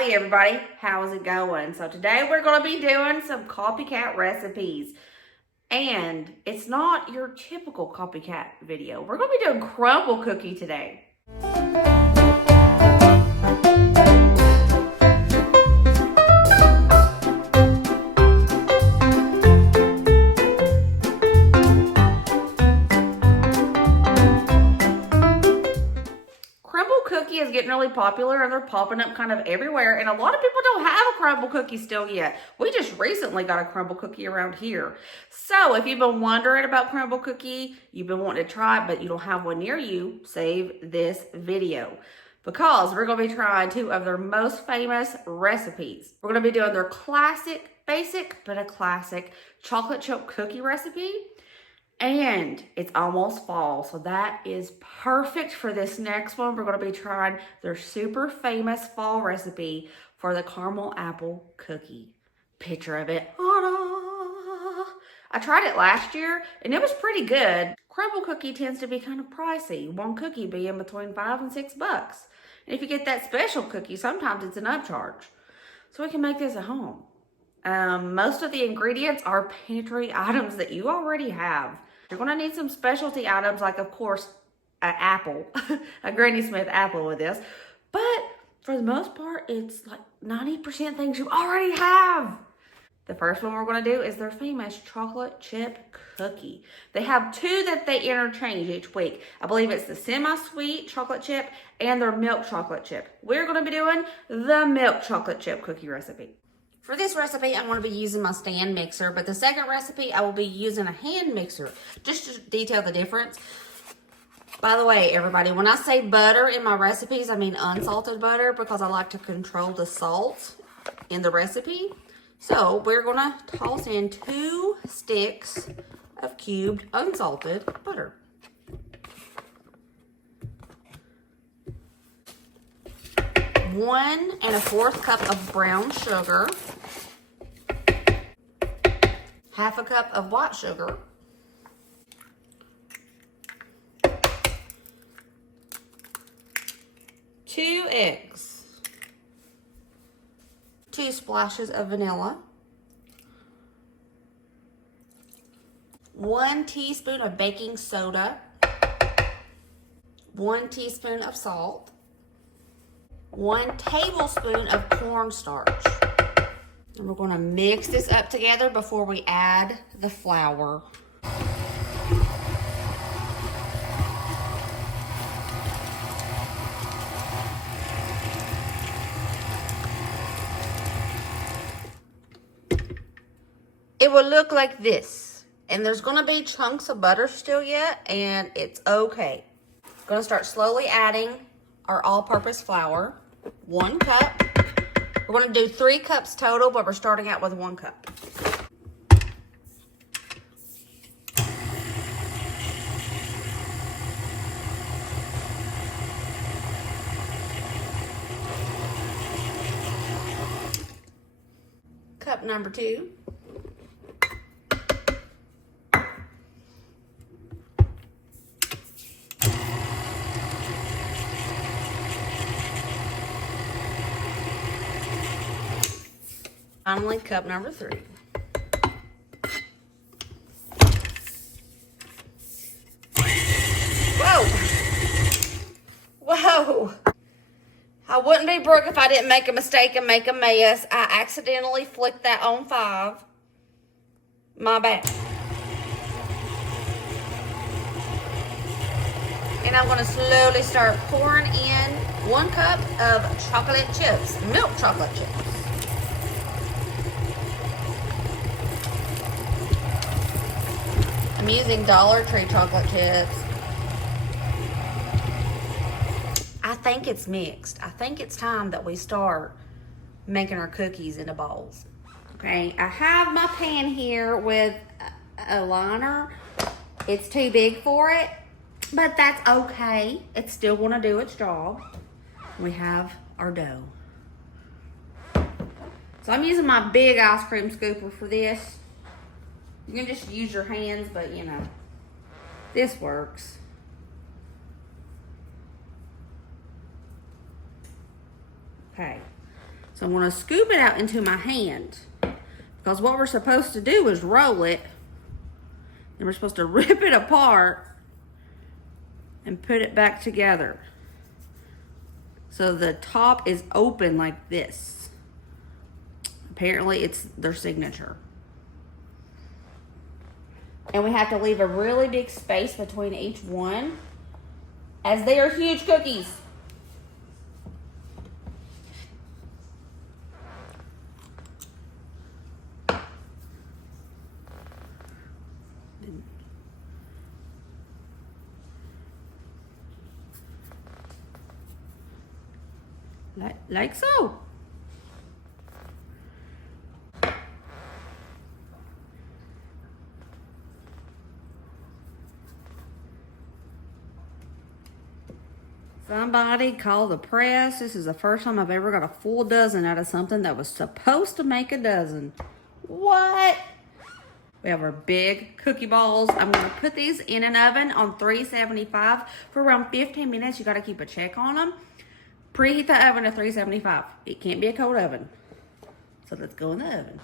Howdy everybody, how's it going? So today we're going to be doing some copycat recipes. And it's not your typical copycat video. We're going to be doing crumble cookie today. Is getting really popular and they're popping up kind of everywhere, and a lot of people don't have a crumble cookie still yet. We just recently got a crumble cookie around here. So if you've been wondering about crumble cookie, you've been wanting to try it but you don't have one near you, save this video because we're going to be trying two of their most famous recipes. We're going to be doing their classic, basic but a classic chocolate chip cookie recipe. And it's almost fall, so that is perfect for this next one. We're going to be trying their super famous fall recipe for the caramel apple cookie. Picture of it. Ta-da! I tried it last year, and it was pretty good. Crumble cookie tends to be kind of pricey, one cookie being between $5 and $6. And if you get that special cookie, sometimes it's an upcharge. So we can make this at home. Most of the ingredients are pantry items that you already have. You're going to need some specialty items like, of course, an apple, a Granny Smith apple with this. But for the most part, it's like 90% things you already have. The first one we're going to do is their famous chocolate chip cookie. They have two that they interchange each week. I believe it's the semi-sweet chocolate chip and their milk chocolate chip. We're going to be doing the milk chocolate chip cookie recipe. For this recipe, I'm going to be using my stand mixer, but the second recipe, I will be using a hand mixer, just to detail the difference. By the way, everybody, when I say butter in my recipes, I mean unsalted butter because I like to control the salt in the recipe. So we're going to toss in 2 sticks of cubed unsalted butter. One and a fourth cup of brown sugar, half a cup of white sugar, 2 eggs, 2 splashes of vanilla, 1 teaspoon of baking soda, 1 teaspoon of salt, 1 tablespoon of cornstarch. And we're going to mix this up together before we add the flour. It will look like this. And there's going to be chunks of butter still yet, and it's okay. Going to start slowly adding our all-purpose flour. 1 cup. We're going to do 3 cups total, but we're starting out with 1 cup. Cup number 2. Finally, cup number 3. Whoa. I wouldn't be Brooke if I didn't make a mistake and make a mess. I accidentally flicked that on 5. My bad. And I'm going to slowly start pouring in 1 cup of chocolate chips, milk chocolate chips. I'm using Dollar Tree chocolate chips. I think it's mixed. I think it's time that we start making our cookies into bowls. Okay, I have my pan here with a liner. It's too big for it, but that's okay. It's still gonna do its job. We have our dough. So I'm using my big ice cream scooper for this. You can just use your hands, but you know, this works. Okay, So I'm gonna scoop it out into my hand, because what we're supposed to do is roll it, and we're supposed to rip it apart and put it back together. So the top is open like this. Apparently it's their signature. And we have to leave a really big space between each one, as they are huge cookies. Like so. Somebody call the press. This is the first time I've ever got a full dozen out of something that was supposed to make a dozen. What? We have our big cookie balls. I'm gonna put these in an oven on 375 for around 15 minutes. You gotta keep a check on them. Preheat the oven to 375. It can't be a cold oven. So let's go in the oven.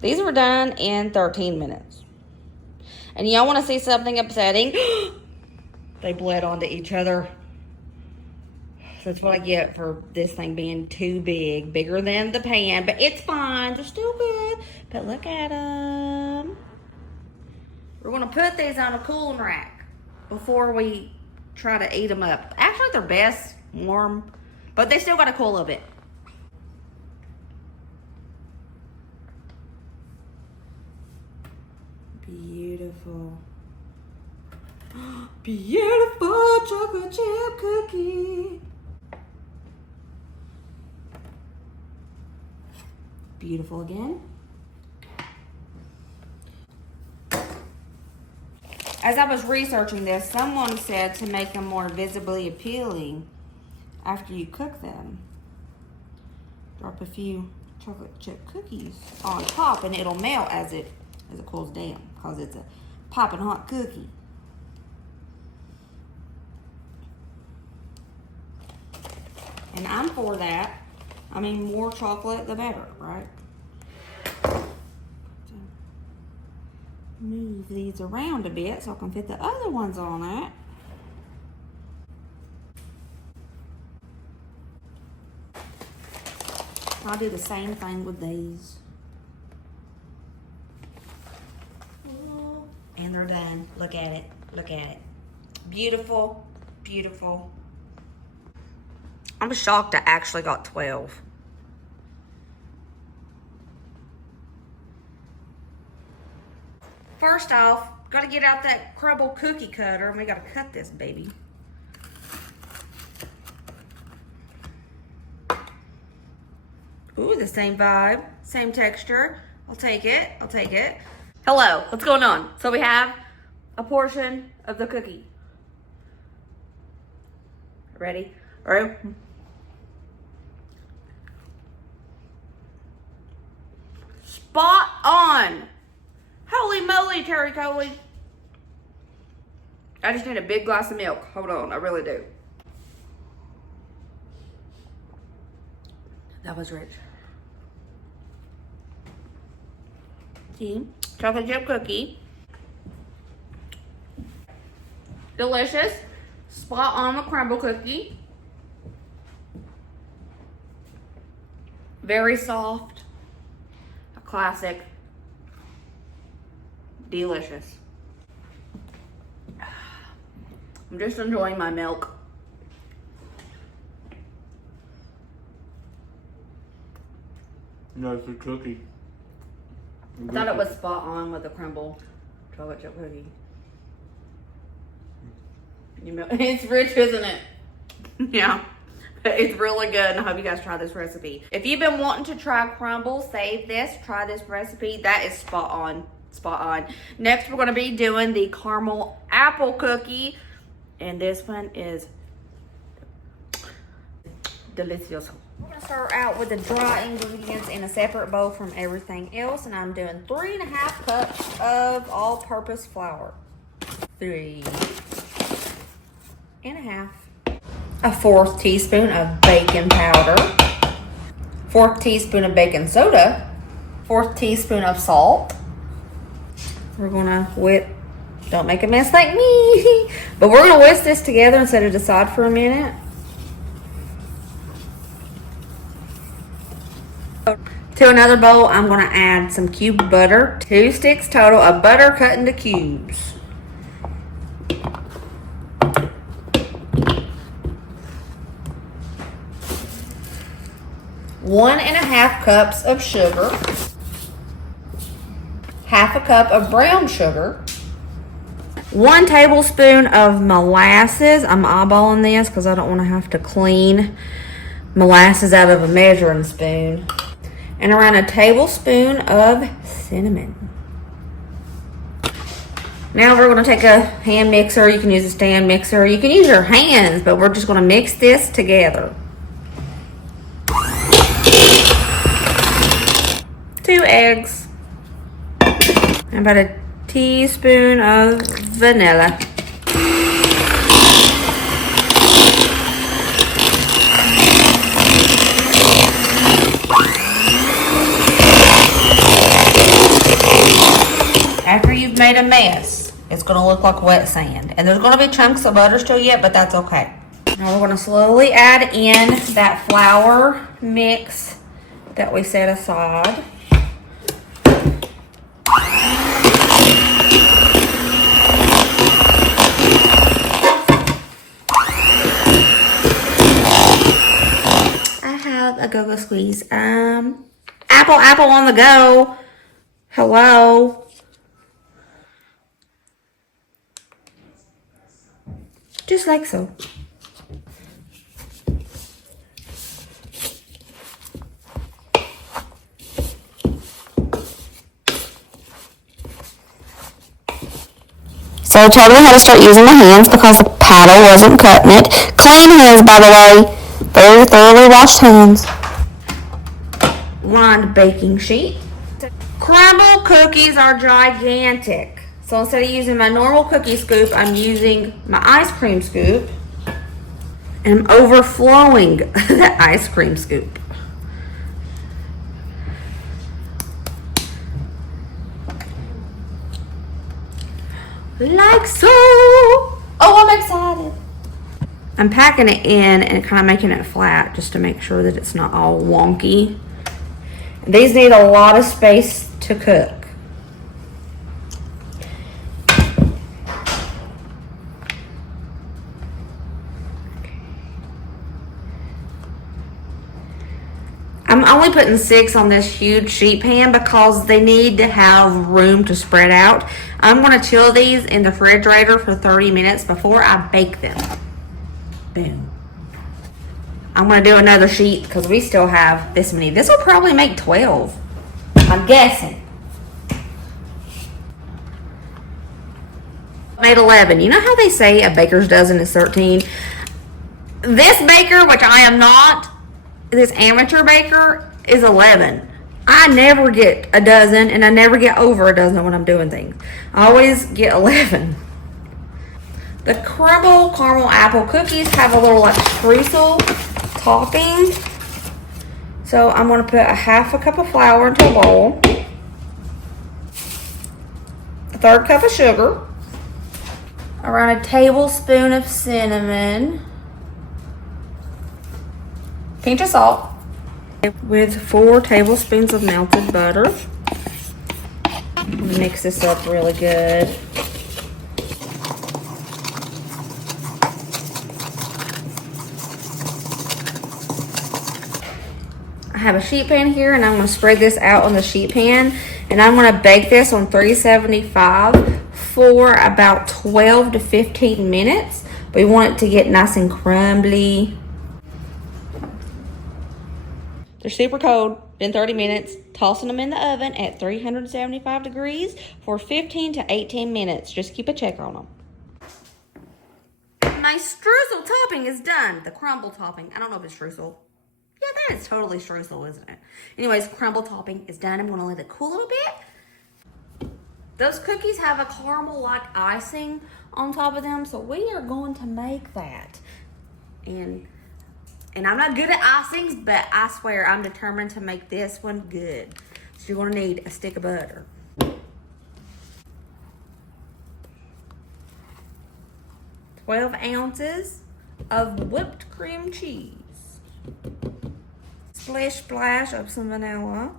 These were done in 13 minutes. And y'all wanna see something upsetting? They bled onto each other. That's what I get for this thing being too big, bigger than the pan, but it's fine, they're still good. But look at them. We're gonna put these on a cooling rack before we try to eat them up. Actually, they're best warm, but they still gotta cool a little bit. Beautiful. Beautiful chocolate chip cookie. Beautiful again. As I was researching this, someone said to make them more visibly appealing after you cook them, drop a few chocolate chip cookies on top and it'll melt as it cools down, because it's a popping hot cookie. And I'm for that. I mean, more chocolate, the better, right? So, move these around a bit so I can fit the other ones on it. I'll do the same thing with these. And they're done. Look at it. Look at it. Beautiful. Beautiful. I'm shocked I actually got 12. First off, gotta get out that Crumble cookie cutter and we gotta cut this baby. Ooh, the same vibe, same texture. I'll take it, I'll take it. Hello, what's going on? So we have a portion of the cookie. Ready? All right. Spot on. Holy moly, Terry Coley. I just need a big glass of milk. Hold on, I really do. That was rich. See, chocolate chip cookie. Delicious. Spot on the Crumble cookie. Very soft. A classic. Delicious. I'm just enjoying my milk. No, it's a cookie. I thought it was spot on with the Crumble chocolate chip cookie. You know, it's rich, isn't it? Yeah. It's really good, and I hope you guys try this recipe. If you've been wanting to try Crumble, save this, try this recipe. That is spot on. Spot on. Next, we're going to be doing the caramel apple cookie, and this one is delicious. We're going to start out with the dry ingredients in a separate bowl from everything else, and I'm doing 3.5 cups of all-purpose flour. 3.5. A 1/4 teaspoon of baking powder. 4th teaspoon of baking soda, 4th teaspoon of salt. We're gonna whip, don't make a mess like me, but we're gonna whisk this together and set it aside for a minute. To another bowl, I'm gonna add some cubed butter, 2 sticks total of butter cut into cubes. One and a half cups of sugar, half a cup of brown sugar, 1 tablespoon of molasses. I'm eyeballing this because I don't want to have to clean molasses out of a measuring spoon, and around a tablespoon of cinnamon. Now we're going to take a hand mixer. You can use a stand mixer. You can use your hands, but we're just going to mix this together. 2 eggs, and about a teaspoon of vanilla. After you've made a mess, it's going to look like wet sand, and there's going to be chunks of butter still yet, but that's okay. Now we're going to slowly add in that flour mix that we set aside. A go-go squeeze. Apple on the go. Hello. Just like so. So tell me how to start using my hands because the paddle wasn't cutting it. Clean hands, by the way. Very thoroughly washed hands. Lined baking sheet. Crumble cookies are gigantic. So instead of using my normal cookie scoop, I'm using my ice cream scoop. And I'm overflowing that ice cream scoop. Like so. Oh, I'm excited. I'm packing it in and kind of making it flat just to make sure that it's not all wonky. These need a lot of space to cook. I'm only putting 6 on this huge sheet pan because they need to have room to spread out. I'm going to chill these in the refrigerator for 30 minutes before I bake them. Boom. I'm going to do another sheet because we still have this many. This will probably make 12. I'm guessing. Made 11. You know how they say a baker's dozen is 13? This baker, which I am not, this amateur baker, is 11. I never get a dozen, and I never get over a dozen when I'm doing things. I always get 11. The Crumbl caramel apple cookies have a little like streusel topping. So I'm going to put a half a cup of flour into a bowl, a 1/3 cup of sugar, around a tablespoon of cinnamon, pinch of salt, with 4 tablespoons of melted butter. Mix this up really good. I have a sheet pan here and I'm going to spread this out on the sheet pan, and I'm going to bake this on 375 for about 12 to 15 minutes. We want it to get nice and crumbly. They're super cold. Been 30 minutes. Tossing them in the oven at 375 degrees for 15 to 18 minutes. Just keep a check on them. My streusel topping is done. The Crumbl topping. I don't know if it's streusel. Yeah, that is totally streusel, isn't it? Anyways, Crumbl topping is done. I'm going to let it cool a little bit. Those cookies have a caramel-like icing on top of them, so we are going to make that. And And I'm not good at icings, but I swear I'm determined to make this one good. So you're gonna need a stick of butter. 12 ounces of whipped cream cheese. Splish splash of some vanilla.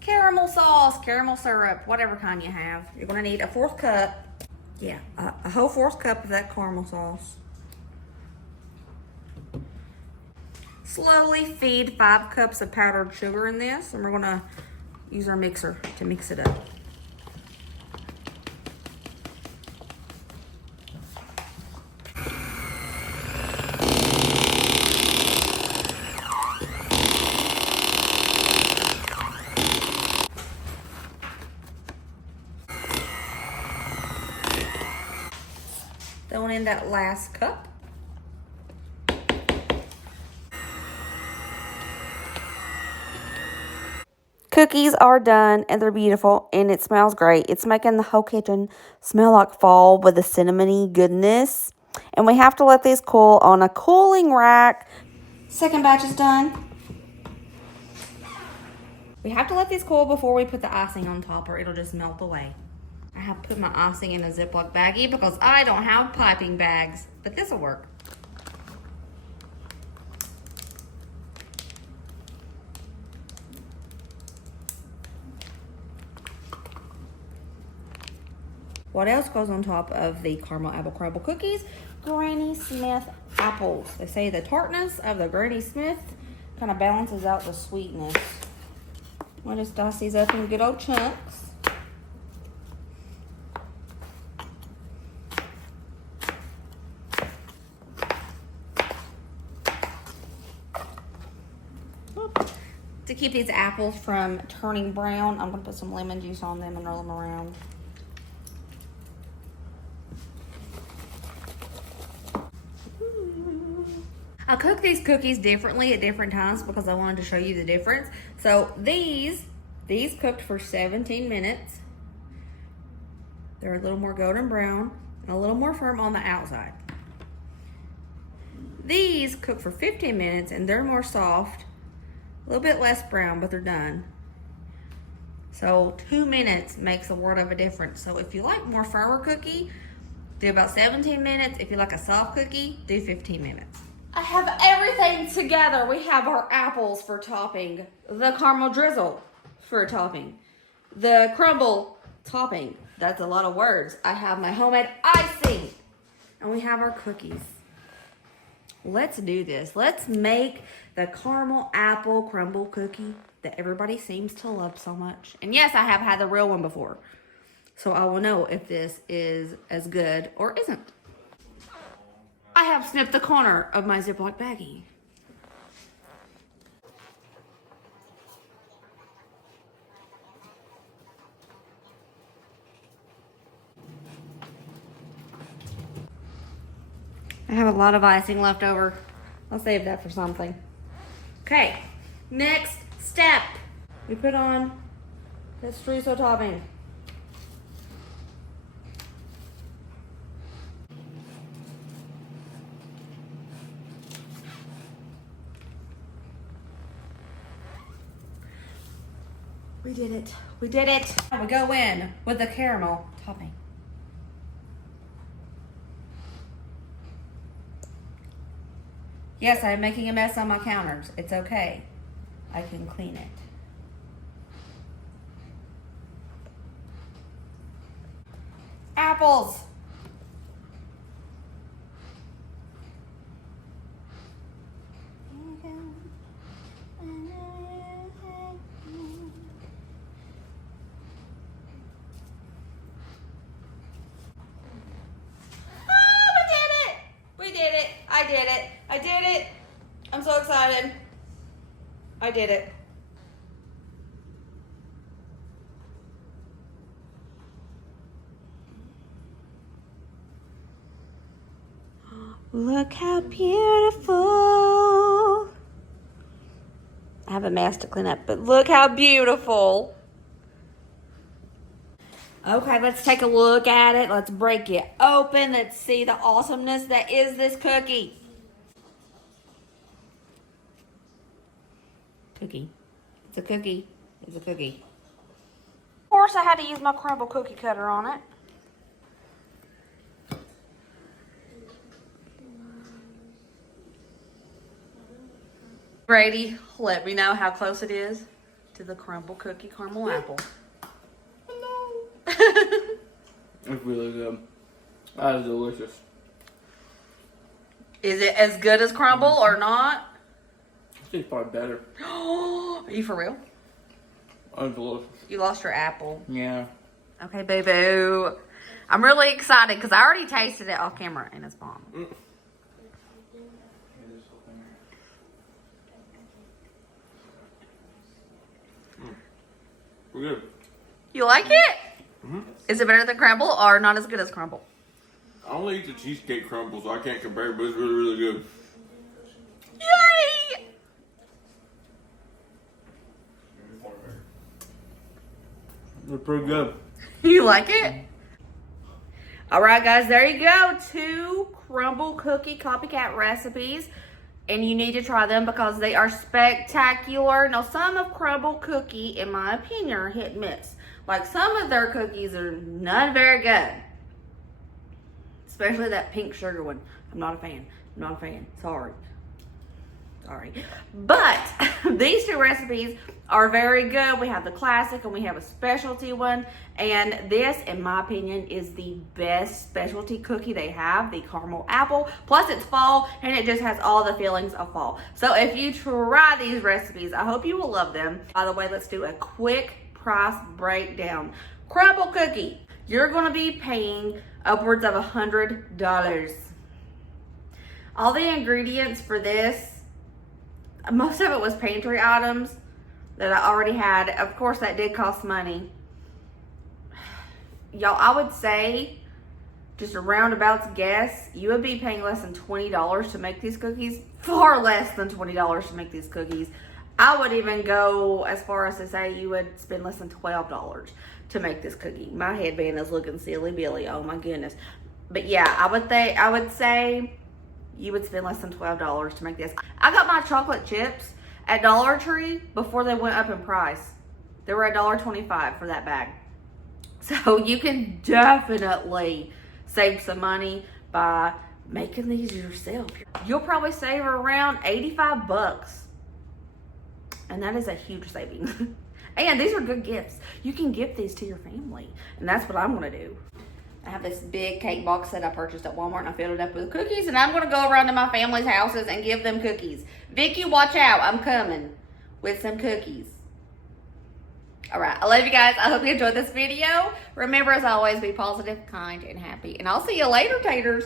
Caramel sauce, caramel syrup, whatever kind you have. You're gonna need a 1/4 cup. Yeah, a whole 1/4 cup of that caramel sauce. Slowly feed 5 cups of powdered sugar in this, and we're gonna use our mixer to mix it up. Throwing in that last cup. Cookies are done and they're beautiful and it smells great. It's making the whole kitchen smell like fall with the cinnamony goodness. And we have to let these cool on a cooling rack. Second batch is done. We have to let these cool before we put the icing on top or it'll just melt away. I have put my icing in a Ziploc baggie because I don't have piping bags, but this will work. What else goes on top of the caramel apple crumble cookies? Granny Smith apples. They say the tartness of the Granny Smith kind of balances out the sweetness. We'll just dice these up in good old chunks. To keep these apples from turning brown, I'm going to put some lemon juice on them and roll them around. I cook these cookies differently at different times because I wanted to show you the difference. So these cooked for 17 minutes. They're a little more golden brown and a little more firm on the outside. These cook for 15 minutes and they're more soft, a little bit less brown, but they're done. So 2 minutes makes a world of a difference. So if you like more firmer cookie, do about 17 minutes. If you like a soft cookie, do 15 minutes. I have everything together. We have our apples for topping, the caramel drizzle for topping, the crumble topping. That's a lot of words. I have my homemade icing, and we have our cookies. Let's do this. Let's make the caramel apple crumble cookie that everybody seems to love so much. And yes, I have had the real one before, so I will know if this is as good or isn't. I have snipped the corner of my Ziploc baggie. I have a lot of icing left over. I'll save that for something. Okay, next step. We put on this streusel topping. We did it. We did it. We go in with the caramel topping. Yes, I'm making a mess on my counters. It's okay. I can clean it. Apples. I did it. I'm so excited. I did it. Look how beautiful. I have a mess to clean up, but look how beautiful. Okay, let's take a look at it. Let's break it open. Let's see the awesomeness that is this cookie. cookie. It's a cookie. It's a cookie. Of course, I had to use my Crumble cookie cutter on it. Brady, let me know how close it is to the Crumble cookie caramel apple. It's really good. That is delicious. Is it as good as Crumble or not? I think it's probably better. Are you for real? That's delicious. You lost your apple. Yeah. Okay, boo-boo. I'm really excited because I already tasted it off camera and it's bomb. We're good. You like it? Is it better than Crumble or not as good as Crumble? I only eat the cheesecake crumble, so I can't compare, but it's really, really good. Yay! They're pretty good. You like it? All right, guys, there you go. 2 Crumble cookie copycat recipes. And you need to try them because they are spectacular. Now, some of Crumble cookie, in my opinion, are hit and miss. Like, some of their cookies are not very good. Especially that pink sugar one. I'm not a fan. I'm not a fan. Sorry. But these 2 recipes are very good. We have the classic and we have a specialty one. And this, in my opinion, is the best specialty cookie they have, the caramel apple. Plus it's fall and it just has all the feelings of fall. So if you try these recipes, I hope you will love them. By the way, let's do a quick price breakdown. Crumble cookie, you're going to be paying upwards of $100. All the ingredients for this, most of it was pantry items that I already had. Of course, that did cost money. Y'all, I would say, just a roundabouts guess, you would be paying less than $20 to make these cookies. Far less than $20 to make these cookies. I would even go as far as to say you would spend less than $12 to make this cookie. My headband is looking silly Billy. Oh my goodness. But yeah, I would say you would spend less than $12 to make this. I got my chocolate chips at Dollar Tree before they went up in price. They were $1.25 for that bag. So you can definitely save some money by making these yourself. You'll probably save around 85 bucks. And that is a huge savings. And these are good gifts. You can gift these to your family. And that's what I'm gonna do. I have this big cake box that I purchased at Walmart and I filled it up with cookies and I'm gonna go around to my family's houses and give them cookies. Vicky, watch out, I'm coming with some cookies. All right, I love you guys. I hope you enjoyed this video. Remember, as always, be positive, kind, and happy. And I'll see you later, taters.